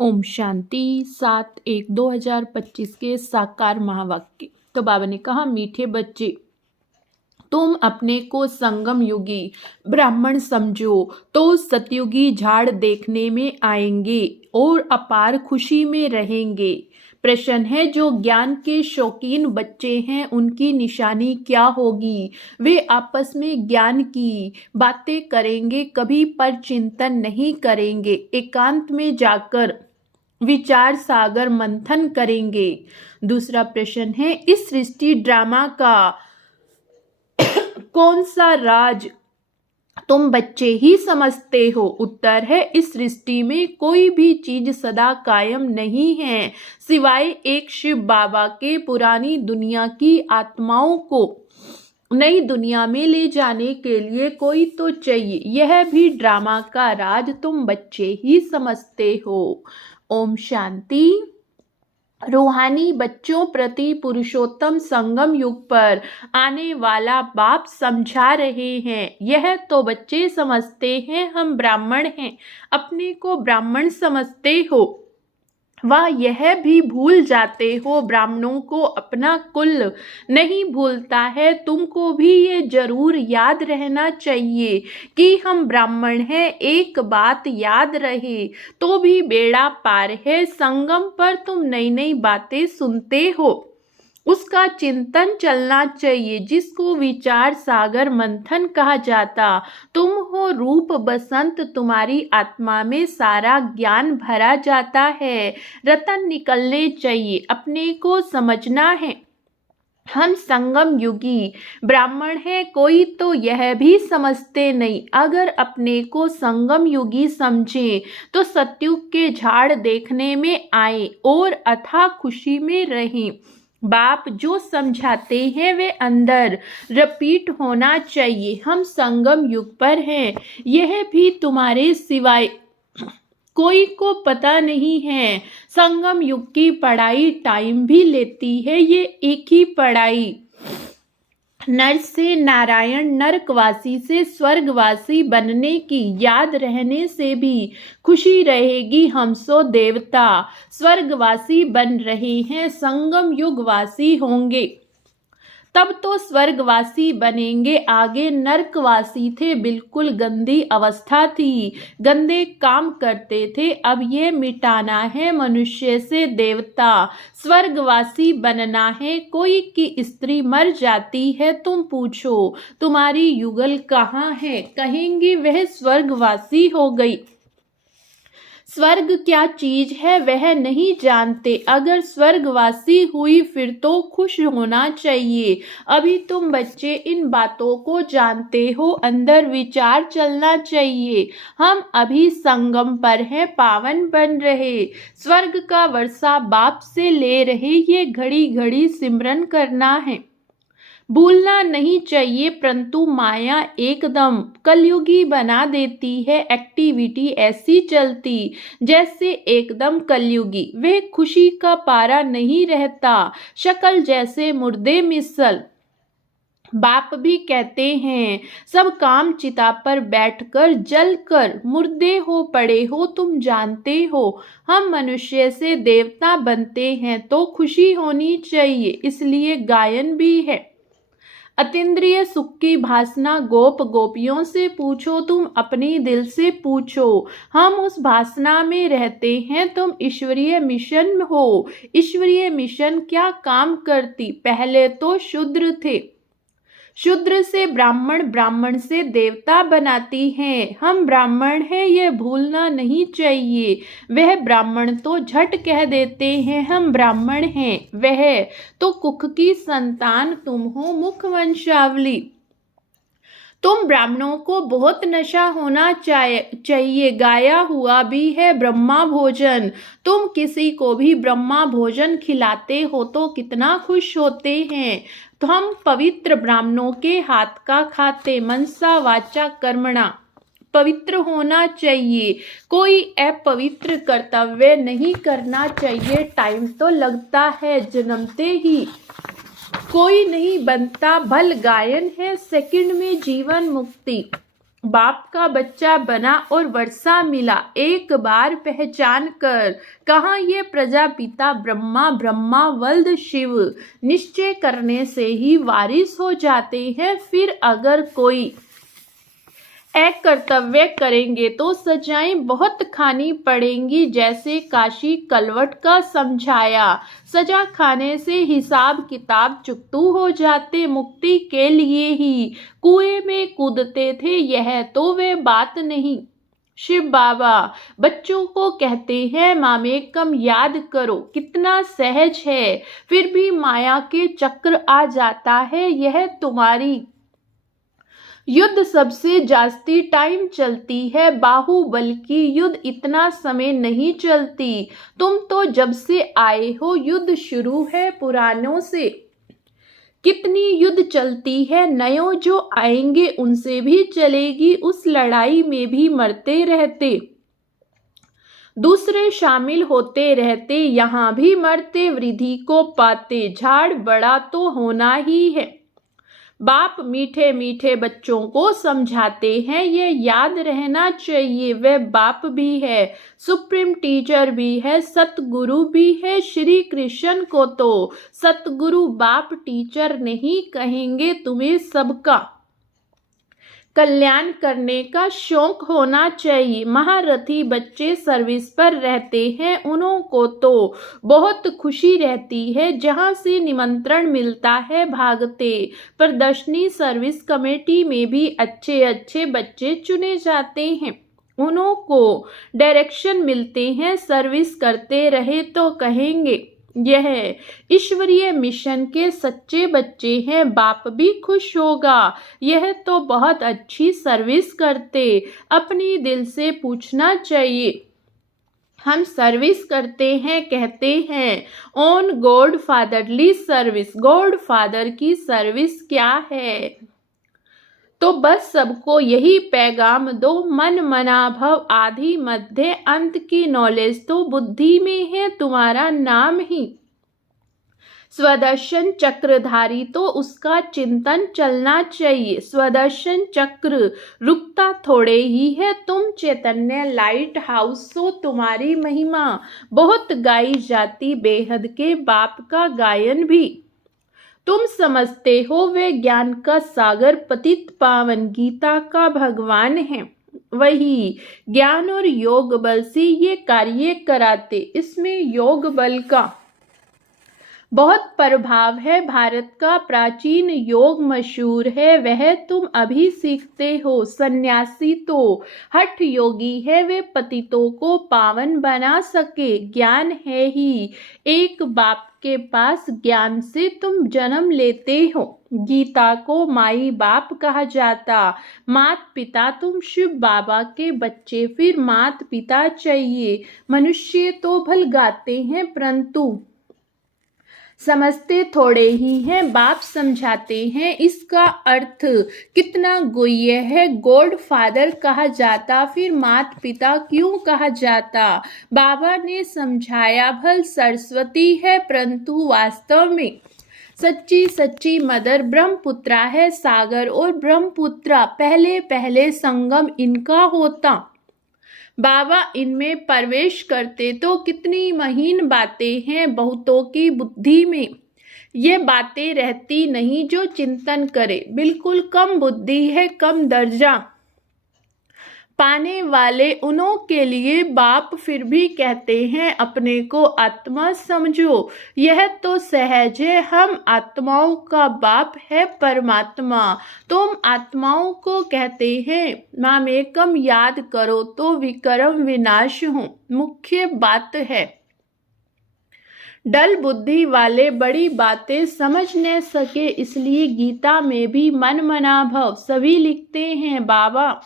ओम शांति 7/1/2025 के साकार महावाक्य। तो बाबा ने कहा, मीठे बच्चे, तुम अपने को संगम युगी ब्राह्मण समझो तो सतयुगी झाड़ देखने में आएंगे और अपार खुशी में रहेंगे। प्रश्न है, जो ज्ञान के शौकीन बच्चे हैं उनकी निशानी क्या होगी? वे आपस में ज्ञान की बातें करेंगे, कभी पर चिंतन नहीं करेंगे, एकांत में जाकर विचार सागर मंथन करेंगे। दूसरा प्रश्न है, इस सृष्टि ड्रामा का कौन सा राज तुम बच्चे ही समझते हो? उत्तर है, इस सृष्टि में कोई भी चीज सदा कायम नहीं है सिवाय एक शिव बाबा के। पुरानी दुनिया की आत्माओं को नई दुनिया में ले जाने के लिए कोई तो चाहिए। यह भी ड्रामा का राज तुम बच्चे ही समझते हो। ओम शांति। रूहानी बच्चों प्रति पुरुषोत्तम संगम युग पर आने वाला बाप समझा रहे हैं। यह तो बच्चे समझते हैं हम ब्राह्मण हैं, अपने को ब्राह्मण समझते हो, वह यह भी भूल जाते हो ब्राह्मणों को अपना कुल नहीं भूलता है। तुमको भी ये जरूर याद रहना चाहिए कि हम ब्राह्मण हैं। एक बात याद रहे तो भी बेड़ा पार है। संगम पर तुम नई नई बातें सुनते हो, उसका चिंतन चलना चाहिए, जिसको विचार सागर मंथन कहा जाता। तुम हो रूप बसंत, तुम्हारी आत्मा में सारा ज्ञान भरा जाता है। रतन निकलने चाहिए, अपने को समझना है हम संगम युगी ब्राह्मण हैं। कोई तो यह भी समझते नहीं। अगर अपने को संगम युगी समझे तो सतयुग के झाड़ देखने में आए और अथाह खुशी में रहें। बाप जो समझाते हैं वे अंदर रिपीट होना चाहिए। हम संगम युग पर हैं, यह भी तुम्हारे सिवाय कोई को पता नहीं है। संगम युग की पढ़ाई टाइम भी लेती है। ये एक ही पढ़ाई नर से नारायण, नरकवासी से स्वर्गवासी बनने की याद रहने से भी खुशी रहेगी। हम सो देवता स्वर्गवासी बन रहे हैं, संगम युगवासी होंगे तब तो स्वर्गवासी बनेंगे। आगे नरकवासी थे, बिल्कुल गंदी अवस्था थी, गंदे काम करते थे। अब ये मिटाना है, मनुष्य से देवता स्वर्गवासी बनना है। कोई की स्त्री मर जाती है, तुम पूछो तुम्हारी युगल कहाँ है, कहेंगी वह स्वर्गवासी हो गई। स्वर्ग क्या चीज है वह नहीं जानते। अगर स्वर्गवासी हुई फिर तो खुश होना चाहिए। अभी तुम बच्चे इन बातों को जानते हो, अंदर विचार चलना चाहिए। हम अभी संगम पर हैं, पावन बन रहे, स्वर्ग का वर्षा बाप से ले रहे। ये घड़ी घड़ी सिमरन करना है, भूलना नहीं चाहिए। परंतु माया एकदम कलयुगी बना देती है। एक्टिविटी ऐसी चलती जैसे एकदम कलयुगी। वे खुशी का पारा नहीं रहता, शक्ल जैसे मुर्दे मिसल। बाप भी कहते हैं सब काम चिता पर बैठकर जल कर मुर्दे हो पड़े हो। तुम जानते हो हम मनुष्य से देवता बनते हैं तो खुशी होनी चाहिए, इसलिए गायन भी है। अतीन्द्रिय सुख की भासना गोप गोपियों से पूछो, तुम अपनी दिल से पूछो। हम उस भासना में रहते हैं, तुम ईश्वरीय मिशन हो। ईश्वरीय मिशन क्या काम करती? पहले तो शूद्र थे, शूद्र से ब्राह्मण, ब्राह्मण से देवता बनाती हैं। हम ब्राह्मण हैं, यह भूलना नहीं चाहिए। वह ब्राह्मण तो झट कह देते हैं हम ब्राह्मण हैं, वह तो कुख की संतान तुम हो, मुख वंशावली। तुम ब्राह्मणों को बहुत नशा होना चाहिए। गाया हुआ भी है ब्रह्मा भोजन। तुम किसी को भी ब्रह्मा भोजन खिलाते हो तो कितना खुश होते हैं। तो हम पवित्र ब्राह्मणों के हाथ का खाते, मनसा वाचा कर्मणा पवित्र होना चाहिए। कोई अपवित्र कर्तव्य नहीं करना चाहिए। टाइम तो लगता है, जन्मते ही कोई नहीं बनता। भल गायन है सेकंड में जीवन मुक्ति। बाप का बच्चा बना और वर्षा मिला, एक बार पहचान कर कहा ये प्रजापिता ब्रह्मा, ब्रह्मा वल्द शिव। निश्चय करने से ही वारिस हो जाते हैं। फिर अगर कोई एक कर्तव्य करेंगे तो सजाएं बहुत खानी पड़ेंगी। जैसे काशी कलवट का समझाया, सजा खाने से हिसाब किताब चुकतू हो जाते। मुक्ति के लिए ही कुएं में कूदते थे, यह तो वे बात नहीं। शिव बाबा बच्चों को कहते हैं मामेकम याद करो, कितना सहज है, फिर भी माया के चक्र आ जाता है। यह तुम्हारी युद्ध सबसे जास्ती टाइम चलती है, बाहुबल की युद्ध इतना समय नहीं चलती। तुम तो जब से आए हो युद्ध शुरू है पुरानों से। कितनी युद्ध चलती है, नयों जो आएंगे उनसे भी चलेगी। उस लड़ाई में भी मरते रहते, दूसरे शामिल होते रहते, यहाँ भी मरते वृद्धि को पाते। झाड़ बड़ा तो होना ही है। बाप मीठे मीठे बच्चों को समझाते हैं, ये याद रहना चाहिए वह बाप भी है, सुप्रीम टीचर भी है, सतगुरु भी है। श्री कृष्ण को तो सतगुरु बाप टीचर नहीं कहेंगे। तुम्हें सबका कल्याण करने का शौक होना चाहिए। महारथी बच्चे सर्विस पर रहते हैं, उन्हों को तो बहुत खुशी रहती है। जहां से निमंत्रण मिलता है भागते। प्रदर्शनी सर्विस कमेटी में भी अच्छे अच्छे बच्चे चुने जाते हैं, उन्हों को डायरेक्शन मिलते हैं। सर्विस करते रहे तो कहेंगे यह ईश्वरीय मिशन के सच्चे बच्चे हैं, बाप भी खुश होगा। यह तो बहुत अच्छी सर्विस करते। अपनी दिल से पूछना चाहिए, हम सर्विस करते हैं, कहते हैं on God fatherly service. God father की सर्विस क्या है? तो बस सबको यही पैगाम दो, मन मना भव आदि मध्य अंत की नॉलेज तो बुद्धि में है, तुम्हारा नाम ही स्वदर्शन चक्रधारी, तो उसका चिंतन चलना चाहिए। स्वदर्शन चक्र रुकता थोड़े ही है, तुम चैतन्य लाइट हाउस हो, तुम्हारी महिमा बहुत गाई जाती। बेहद के बाप का गायन भी तुम समझते हो, वे ज्ञान का सागर पतित पावन गीता का भगवान है। वही ज्ञान और योग बल से ये कार्य कराते। इसमें योग बल का बहुत प्रभाव है। भारत का प्राचीन योग मशहूर है, वह तुम अभी सीखते हो। सन्यासी तो हठ योगी है, वे पतितों को पावन बना सके। ज्ञान है ही एक बाप के पास, ज्ञान से तुम जन्म लेते हो। गीता को माई बाप कहा जाता। मात पिता तुम शिव बाबा के बच्चे, फिर मात पिता चाहिए। मनुष्य तो भल गाते हैं परंतु समझते थोड़े ही हैं। बाप समझाते हैं इसका अर्थ कितना गुह्य है। गॉड फादर कहा जाता, फिर मात पिता क्यों कहा जाता? बाबा ने समझाया भल सरस्वती है, परंतु वास्तव में सच्ची सच्ची मदर ब्रह्मपुत्रा है। सागर और ब्रह्मपुत्रा पहले पहले संगम इनका होता। बाबा इनमें प्रवेश करते तो कितनी महीन बातें हैं। बहुतों की बुद्धि में ये बातें रहती नहीं जो चिंतन करे। बिल्कुल कम बुद्धि है, कम दर्जा पाने वाले उन्हों के लिए बाप फिर भी कहते हैं अपने को आत्मा समझो। यह तो सहज है, हम आत्माओं का बाप है परमात्मा। तुम आत्माओं को कहते हैं मामेकम याद करो तो विक्रम विनाश हो। मुख्य बात है डल बुद्धि वाले बड़ी बातें समझ न सके, इसलिए गीता में भी मन मना भव सभी लिखते हैं बाबा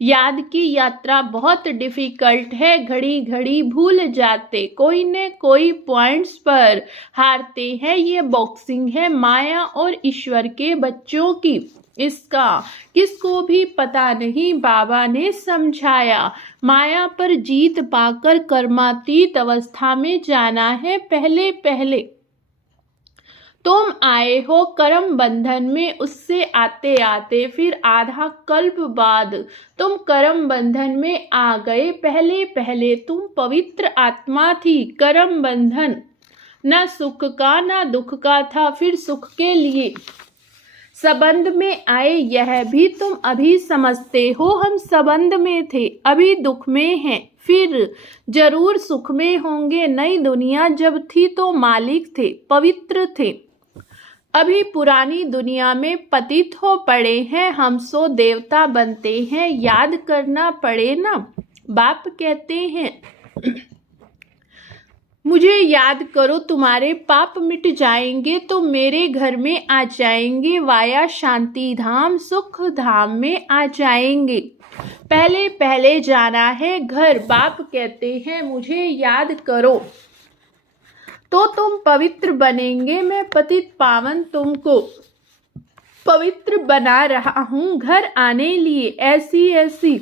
याद की यात्रा बहुत डिफिकल्ट है, घड़ी घड़ी भूल जाते, कोई न कोई पॉइंट्स पर हारते हैं। ये बॉक्सिंग है माया और ईश्वर के बच्चों की, इसका किसको भी पता नहीं। बाबा ने समझाया माया पर जीत पाकर कर्मातीत अवस्था में जाना है। पहले पहले तुम आए हो कर्म बंधन में, उससे आते आते फिर आधा कल्प बाद तुम कर्म बंधन में आ गए। पहले पहले तुम पवित्र आत्मा थी। कर्म बंधन न सुख का न दुख का था, फिर सुख के लिए संबंध में आए, यह भी तुम अभी समझते हो। हम संबंध में थे, अभी दुख में हैं, फिर जरूर सुख में होंगे। नई दुनिया जब थी तो मालिक थे, पवित्र थे, अभी पुरानी दुनिया में पतित हो पड़े हैं। हम सो देवता बनते हैं, याद करना पड़े ना। बाप कहते हैं मुझे याद करो, तुम्हारे पाप मिट जाएंगे तो मेरे घर में आ जाएंगे। वाया शांति धाम सुख धाम में आ जाएंगे। पहले पहले जाना है घर। बाप कहते हैं मुझे याद करो तो तुम पवित्र बनेंगे। मैं पतित पावन तुमको पवित्र बना रहा हूँ। घर आने लिए ऐसी ऐसी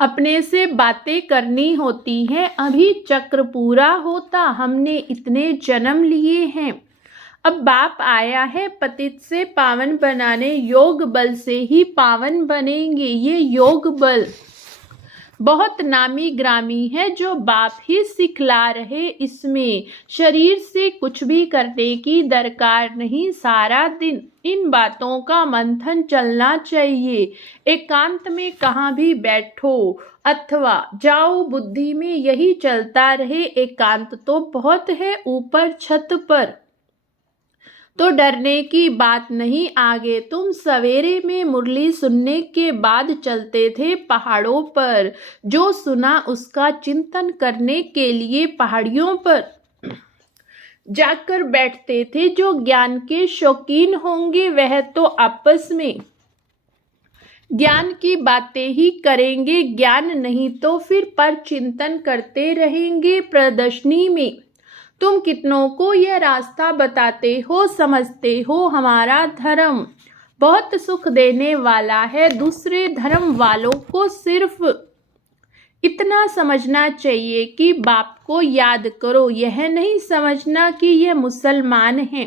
अपने से बातें करनी होती हैं। अभी चक्र पूरा होता, हमने इतने जन्म लिए हैं। अब बाप आया है पतित से पावन बनाने। योग बल से ही पावन बनेंगे। ये योग बल बहुत नामी ग्रामी है, जो बाप ही सिखला रहे। इसमें शरीर से कुछ भी करने की दरकार नहीं। सारा दिन इन बातों का मंथन चलना चाहिए। एकांत में कहाँ भी बैठो अथवा जाओ, बुद्धि में यही चलता रहे। एकांत तो बहुत है ऊपर छत पर, तो डरने की बात नहीं। आगे तुम सवेरे में मुरली सुनने के बाद चलते थे पहाड़ों पर। जो सुना उसका चिंतन करने के लिए पहाड़ियों पर जाकर बैठते थे। जो ज्ञान के शौकीन होंगे वह तो आपस में ज्ञान की बातें ही करेंगे। ज्ञान नहीं तो फिर पर चिंतन करते रहेंगे। प्रदर्शनी में तुम कितनों को यह रास्ता बताते हो, समझते हो हमारा धर्म बहुत सुख देने वाला है। दूसरे धर्म वालों को सिर्फ इतना समझना चाहिए कि बाप को याद करो। यह नहीं समझना कि यह मुसलमान हैं,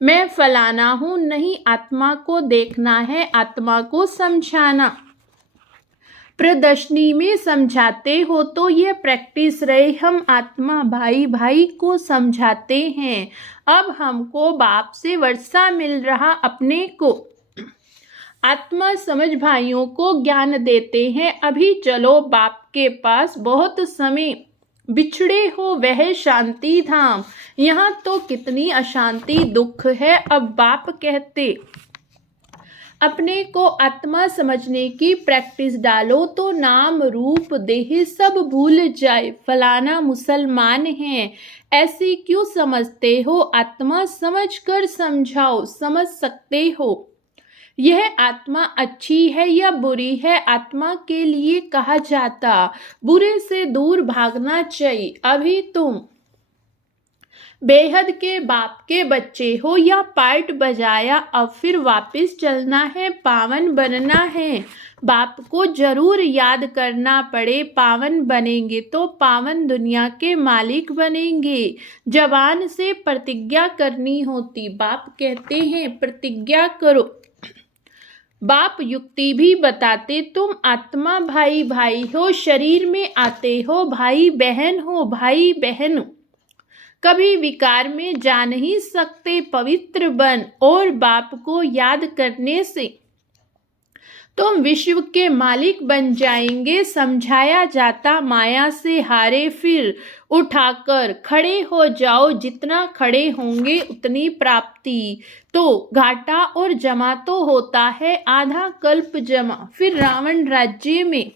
मैं फलाना हूँ। नहीं, आत्मा को देखना है, आत्मा को समझाना। प्रदर्शनी में समझाते हो तो यह प्रैक्टिस रहे। हम आत्मा भाई भाई को समझाते हैं। अब हमको बाप से वर्षा मिल रहा, अपने को आत्मा समझ भाइयों को ज्ञान देते हैं। अभी चलो बाप के पास, बहुत समय बिछड़े हो वह शांति धाम। यहाँ तो कितनी अशांति दुख है। अब बाप कहते अपने को आत्मा समझने की प्रैक्टिस डालो तो नाम रूप देह सब भूल जाए। फलाना मुसलमान है ऐसी क्यों समझते हो? आत्मा समझकर समझाओ, समझ सकते हो यह आत्मा अच्छी है या बुरी है। आत्मा के लिए कहा जाता बुरे से दूर भागना चाहिए। अभी तुम बेहद के बाप के बच्चे हो या पार्ट बजाया, अब फिर वापस चलना है, पावन बनना है। बाप को जरूर याद करना पड़े। पावन बनेंगे तो पावन दुनिया के मालिक बनेंगे। जबान से प्रतिज्ञा करनी होती। बाप कहते हैं प्रतिज्ञा करो। बाप युक्ति भी बताते, तुम आत्मा भाई भाई हो, शरीर में आते हो, भाई बहन हो। भाई बहन कभी विकार में जा नहीं सकते। पवित्र बन और बाप को याद करने से तुम विश्व के मालिक बन जाएंगे। समझाया जाता माया से हारे, फिर उठाकर खड़े हो जाओ। जितना खड़े होंगे उतनी प्राप्ति। तो घाटा और जमा तो होता है, आधा कल्प जमा, फिर रावण राज्य में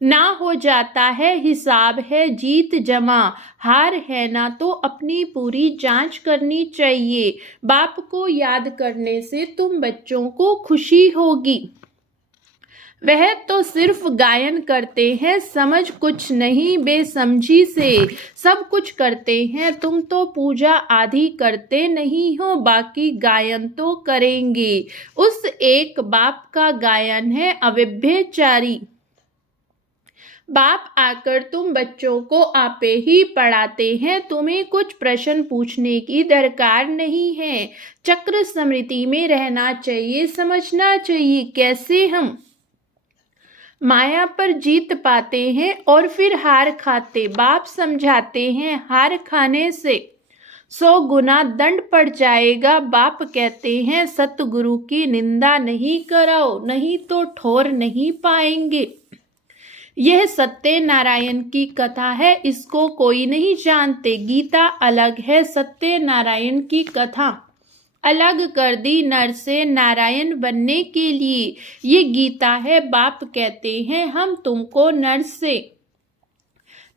ना हो जाता है। हिसाब है जीत जमा, हार है ना, तो अपनी पूरी जांच करनी चाहिए। बाप को याद करने से तुम बच्चों को खुशी होगी। वह तो सिर्फ गायन करते हैं, समझ कुछ नहीं, बेसमझी से सब कुछ करते हैं। तुम तो पूजा आदि करते नहीं हो, बाकी गायन तो करेंगे। उस एक बाप का गायन है अव्यभिचारी। बाप आकर तुम बच्चों को आपे ही पढ़ाते हैं, तुम्हें कुछ प्रश्न पूछने की दरकार नहीं है। चक्र स्मृति में रहना चाहिए, समझना चाहिए कैसे हम माया पर जीत पाते हैं और फिर हार खाते। बाप समझाते हैं हार खाने से 100 गुना दंड पड़ जाएगा। बाप कहते हैं सतगुरु की निंदा नहीं कराओ, नहीं तो ठोर नहीं पाएंगे। यह सत्यनारायण की कथा है, इसको कोई नहीं जानते। गीता अलग है, सत्यनारायण की कथा अलग कर दी नर से नारायण बनने के लिए। ये गीता है। बाप कहते हैं हम तुमको नर से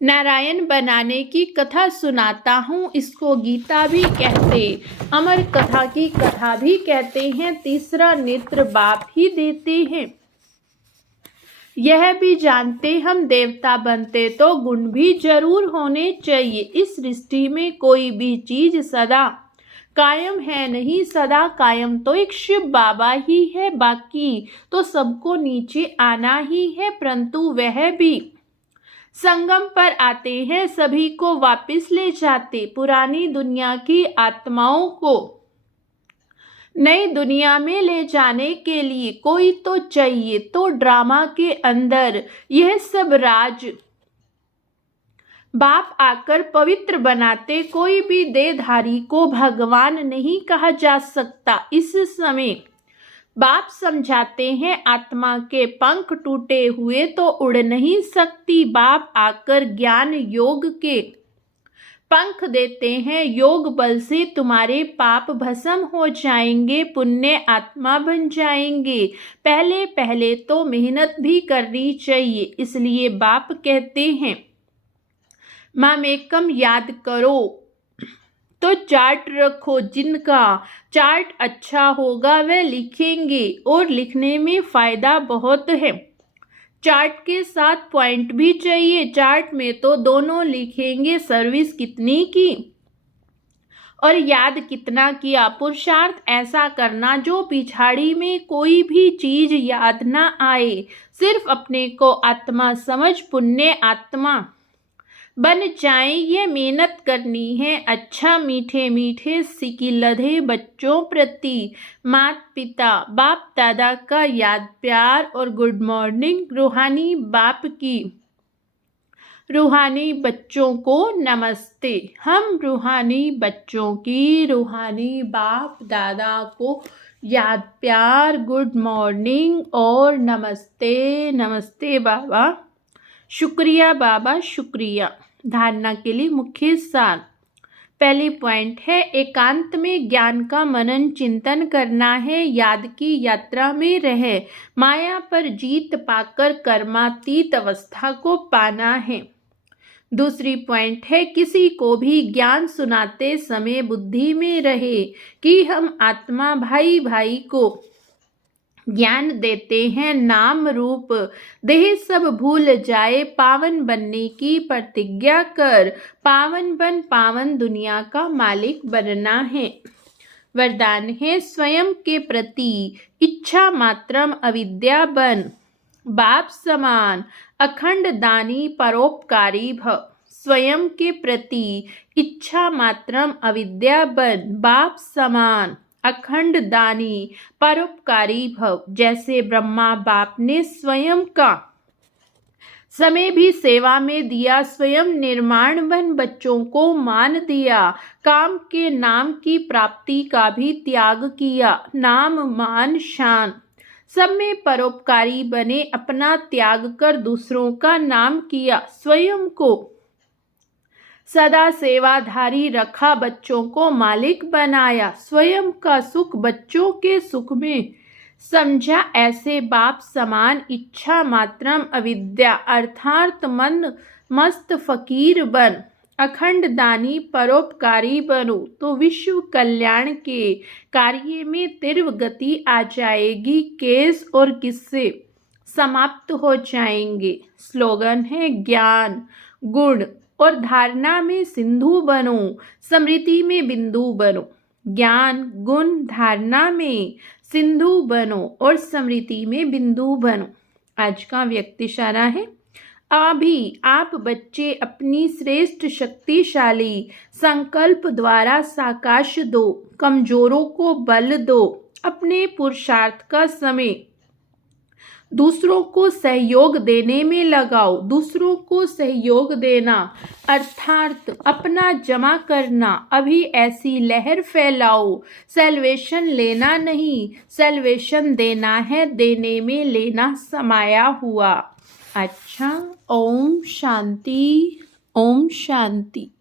नारायण बनाने की कथा सुनाता हूँ, इसको गीता भी कहते, अमर कथा की कथा भी कहते हैं। तीसरा नेत्र बाप ही देते हैं। यह भी जानते हम देवता बनते तो गुण भी जरूर होने चाहिए। इस सृष्टि में कोई भी चीज सदा कायम है नहीं, सदा कायम तो एक शिव बाबा ही है, बाकी तो सबको नीचे आना ही है। परंतु वह भी संगम पर आते हैं, सभी को वापस ले जाते। पुरानी दुनिया की आत्माओं को नई दुनिया में ले जाने के लिए कोई तो चाहिए। तो ड्रामा के अंदर यह सब राज बाप आकर पवित्र बनाते। कोई भी देहधारी को भगवान नहीं कहा जा सकता। इस समय बाप समझाते हैं आत्मा के पंख टूटे हुए तो उड़ नहीं सकती। बाप आकर ज्ञान योग के पंख देते हैं। योग बल से तुम्हारे पाप भस्म हो जाएंगे, पुण्य आत्मा बन जाएंगे। पहले पहले तो मेहनत भी करनी चाहिए, इसलिए बाप कहते हैं मामेकम याद करो तो चार्ट रखो। जिनका चार्ट अच्छा होगा वह लिखेंगे और लिखने में फायदा बहुत है। चार्ट के साथ पॉइंट भी चाहिए। चार्ट में तो दोनों लिखेंगे, सर्विस कितनी की और याद कितना किया। पुरुषार्थ ऐसा करना जो पिछाड़ी में कोई भी चीज याद ना आए, सिर्फ अपने को आत्मा समझ पुण्य आत्मा बन जाए, ये मेहनत करनी है। अच्छा मीठे मीठे सिकिलधे बच्चों प्रति माता पिता बाप दादा का याद प्यार और गुड मॉर्निंग। रूहानी बाप की रूहानी बच्चों को नमस्ते। हम रूहानी बच्चों की रूहानी बाप दादा को याद प्यार गुड मॉर्निंग और नमस्ते। नमस्ते बाबा, शुक्रिया बाबा, शुक्रिया। धारणा के लिए मुख्य सार। पहली पॉइंट है एकांत में ज्ञान का मनन चिंतन करना है। याद की यात्रा में रहे माया पर जीत पाकर कर्मातीत अवस्था को पाना है। दूसरी पॉइंट है किसी को भी ज्ञान सुनाते समय बुद्धि में रहे कि हम आत्मा भाई भाई को ज्ञान देते हैं। नाम रूप देह सब भूल जाए, पावन बनने की प्रतिज्ञा कर, पावन बन पावन दुनिया का मालिक बनना है। वरदान है स्वयं के प्रति इच्छा मात्रम अविद्या बन, बाप समान अखंड दानी परोपकारी भव। स्वयं के प्रति इच्छा मात्रम अविद्या बन, बाप समान अखंड दानी परोपकारी भव। जैसे ब्रह्मा बाप ने स्वयं का समय भी सेवा में दिया, स्वयं निर्माण बन बच्चों को मान दिया, काम के नाम की प्राप्ति का भी त्याग किया। नाम मान शान सब में परोपकारी बने, अपना त्याग कर दूसरों का नाम किया। स्वयं को सदा सेवाधारी रखा, बच्चों को मालिक बनाया। स्वयं का सुख बच्चों के सुख में समझा। ऐसे बाप समान इच्छा मात्रम अविद्या अर्थात मन मस्त फकीर बन, अखंड दानी परोपकारी बनो तो विश्व कल्याण के कार्य में तीव्र गति आ जाएगी। केस और किस्से समाप्त हो जाएंगे। स्लोगन है ज्ञान गुण और धारणा में सिंधु बनो, स्मृति में बिंदु बनो। ज्ञान गुण धारणा में सिंधु बनो और स्मृति में बिंदु बनो। आज का व्यक्ति इशारा है अभी आप बच्चे अपनी श्रेष्ठ शक्तिशाली संकल्प द्वारा साकाश दो, कमजोरों को बल दो, अपने पुरुषार्थ का समय दूसरों को सहयोग देने में लगाओ। दूसरों को सहयोग देना अर्थात अपना जमा करना, अभी ऐसी लहर फैलाओ। सेल्वेशन लेना नहीं, सेल्वेशन देना है, देने में लेना समाया हुआ। अच्छा, ओम शांति, ओम शांति।